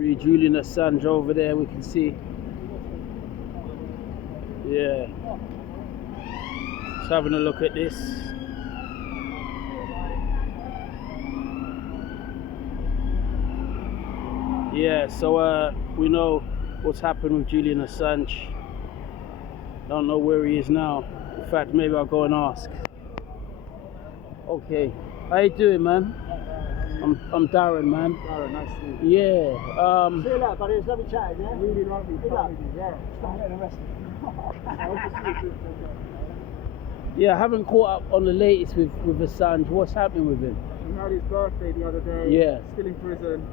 Free Julian Assange over there, we can see. Yeah. Just having a look at this. Yeah, so we know what's happened with Julian Assange. Don't know where he is now. In fact, maybe I'll go and ask. Okay, how you doing, man? I'm Darren, man. Darren, nice to meet you. Yeah. See you later, buddy. It's lovely chatting, yeah? Really lovely. Yeah. Start getting arrested. Yeah, I haven't caught up on the latest with Assange. What's happening with him? He had his birthday the other day. Yeah. Still in prison.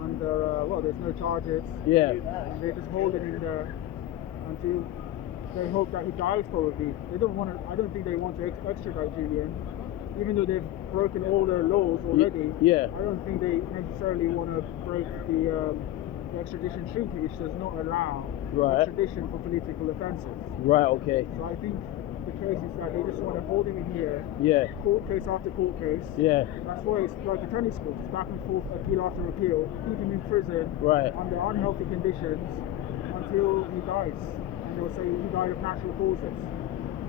Under, well, there's no charges. Yeah. And they're just holding him there until they hope that he dies, probably. They don't want to, I don't think they want to extradite Julian. Even though they've broken all their laws already, yeah. I don't think they necessarily want to break the extradition treaty, which does not allow extradition for political offences. Right, okay. So I think the case is that they just want to hold him in here, yeah. Court case after court case. Yeah. That's why it's like a tennis court, it's back and forth, appeal after appeal, keep him in prison under unhealthy conditions until he dies. And they'll say he died of natural causes.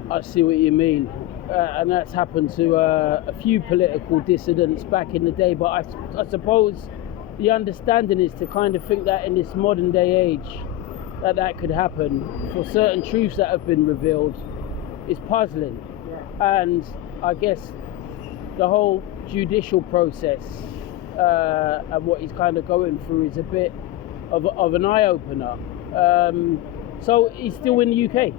I see what you mean, and that's happened to a few political dissidents back in the day, but I suppose the understanding is to kind of think that in this modern day age that could happen for certain truths that have been revealed is puzzling. Yeah. And I guess the whole judicial process and what he's kind of going through is a bit of an eye-opener. So he's still in the UK?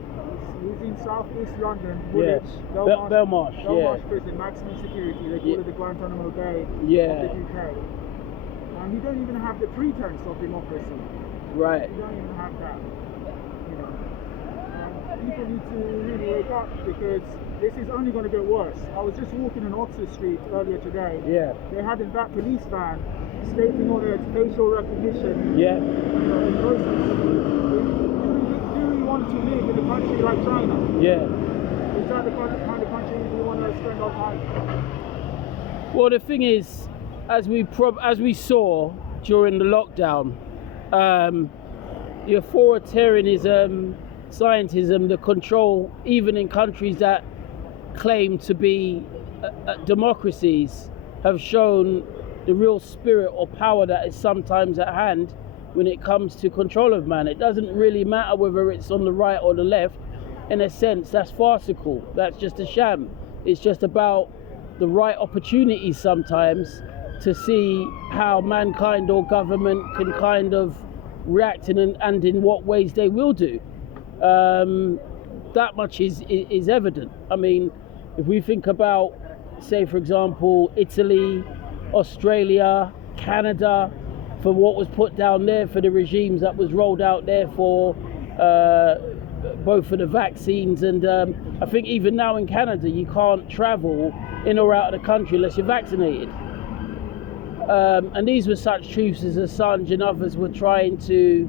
He's in southeast London, Woolwich, Belmarsh prison, maximum security. They call it the Guantanamo Bay of the UK. And you don't even have the pretense of democracy. Right. You don't even have that. You know. People need to really wake up because this is only going to get worse. I was just walking on Oxford Street earlier today. Yeah. They had in that police van stating on it facial recognition. Yeah. In process. Want to live in a country like China? Yeah. Is that the kind of country we want to spend our time? Well, the thing is, as we saw during the lockdown, the authoritarianism, scientism, the control, even in countries that claim to be democracies, have shown the real spirit or power that is sometimes at hand. When it comes to control of man, it doesn't really matter whether it's on the right or the left. In a sense, that's farcical. That's just a sham. It's just about the right opportunities sometimes to see how mankind or government can kind of react and in what ways they will do. That much is evident. I mean, if we think about, say, for example, Italy, Australia, Canada, for what was put down there, for the regimes that was rolled out there for both for the vaccines and I think even now in Canada you can't travel in or out of the country unless you're vaccinated. And these were such truths as Assange and others were trying to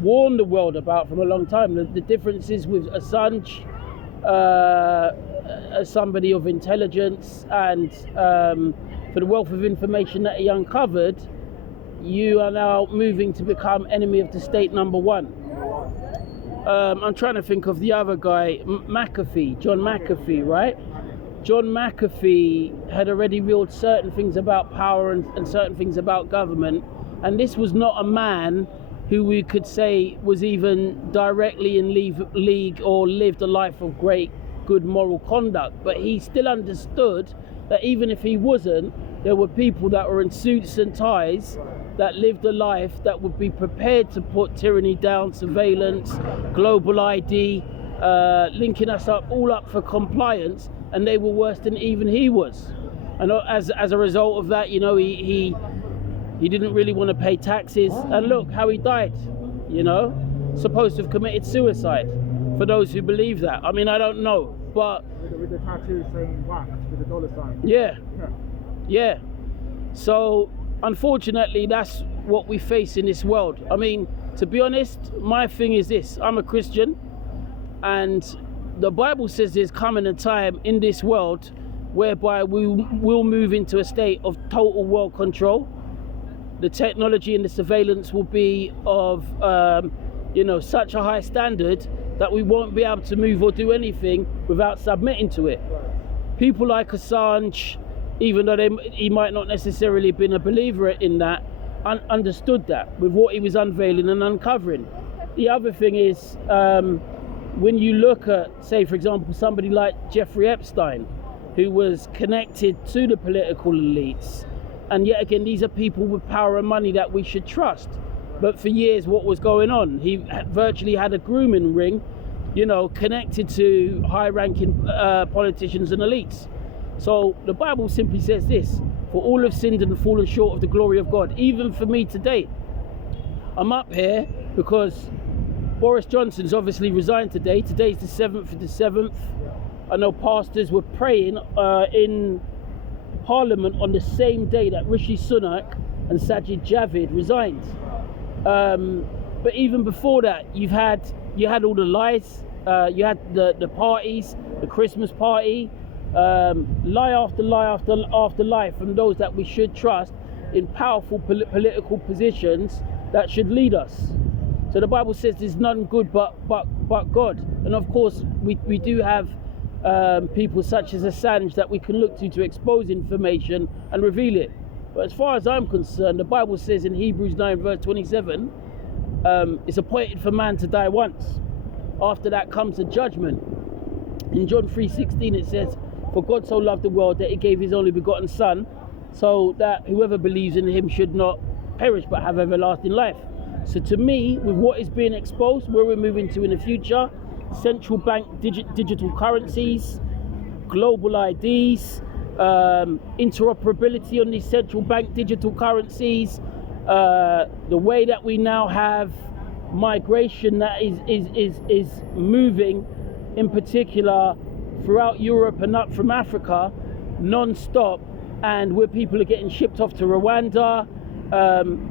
warn the world about from a long time. The differences with Assange as somebody of intelligence and for the wealth of information that he uncovered, you are now moving to become enemy of the state number one. I'm trying to think of the other guy, John McAfee, right? John McAfee had already revealed certain things about power and certain things about government, and this was not a man who we could say was even directly in league or lived a life of great good moral conduct, but he still understood that even if he wasn't, there were people that were in suits and ties that lived a life that would be prepared to put tyranny down, surveillance, global ID, linking us all up for compliance, and they were worse than even he was. And as a result of that, you know, he didn't really want to pay taxes, and look how he died, you know, supposed to have committed suicide, for those who believe that. I mean, I don't know, but... With the tattoo saying whacked with the dollar sign. Yeah. So, unfortunately, that's what we face in this world. I mean, to be honest, my thing is this. I'm a Christian, and the Bible says there's coming a time in this world whereby we will move into a state of total world control. the technology and the surveillance will be of such a high standard that we won't be able to move or do anything without submitting to it. People like Assange, even though he might not necessarily have been a believer in that, understood that with what he was unveiling and uncovering. The other thing is, when you look at, say, for example, somebody like Jeffrey Epstein, who was connected to the political elites, and yet again, these are people with power and money that we should trust. But for years, what was going on? He virtually had a grooming ring, connected to high-ranking politicians and elites. So the Bible simply says this: for all have sinned and fallen short of the glory of God. Even for me today, I'm up here because Boris Johnson's obviously resigned today. Today's the 7th of the 7th. I know pastors were praying in Parliament on the same day that Rishi Sunak and Sajid Javid resigned. But even before that, you had all the lies. You had the parties, the Christmas party, lie after lie after lie from those that we should trust in powerful political positions that should lead us. So the Bible says there's none good but God. And of course, we do have people such as Assange that we can look to expose information and reveal it. But as far as I'm concerned, the Bible says in Hebrews 9 verse 27, it's appointed for man to die once. After that comes the judgment. In John 3:16 it says, for God so loved the world that he gave his only begotten son, so that whoever believes in him should not perish but have everlasting life. So to me, with what is being exposed, where we're moving to in the future, central bank digital currencies, global IDs, interoperability on these central bank digital currencies, the way that we now have migration that is moving, in particular throughout Europe and up from Africa, non-stop, and where people are getting shipped off to Rwanda,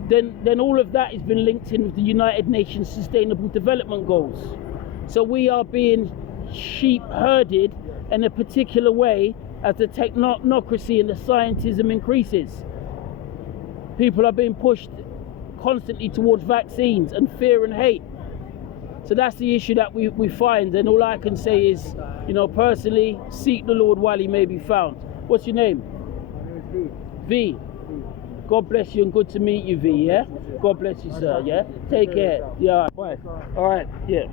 then all of that has been linked in with the United Nations Sustainable Development Goals. So we are being sheep herded in a particular way as the technocracy and the scientism increases. People are being pushed constantly towards vaccines and fear and hate. So that's the issue that we find, and all I can say is, personally, seek the Lord while he may be found. What's your name? My name is V. God bless you and good to meet you, V, yeah? God bless you, sir, yeah? Take care. Yeah, bye. All right, yeah.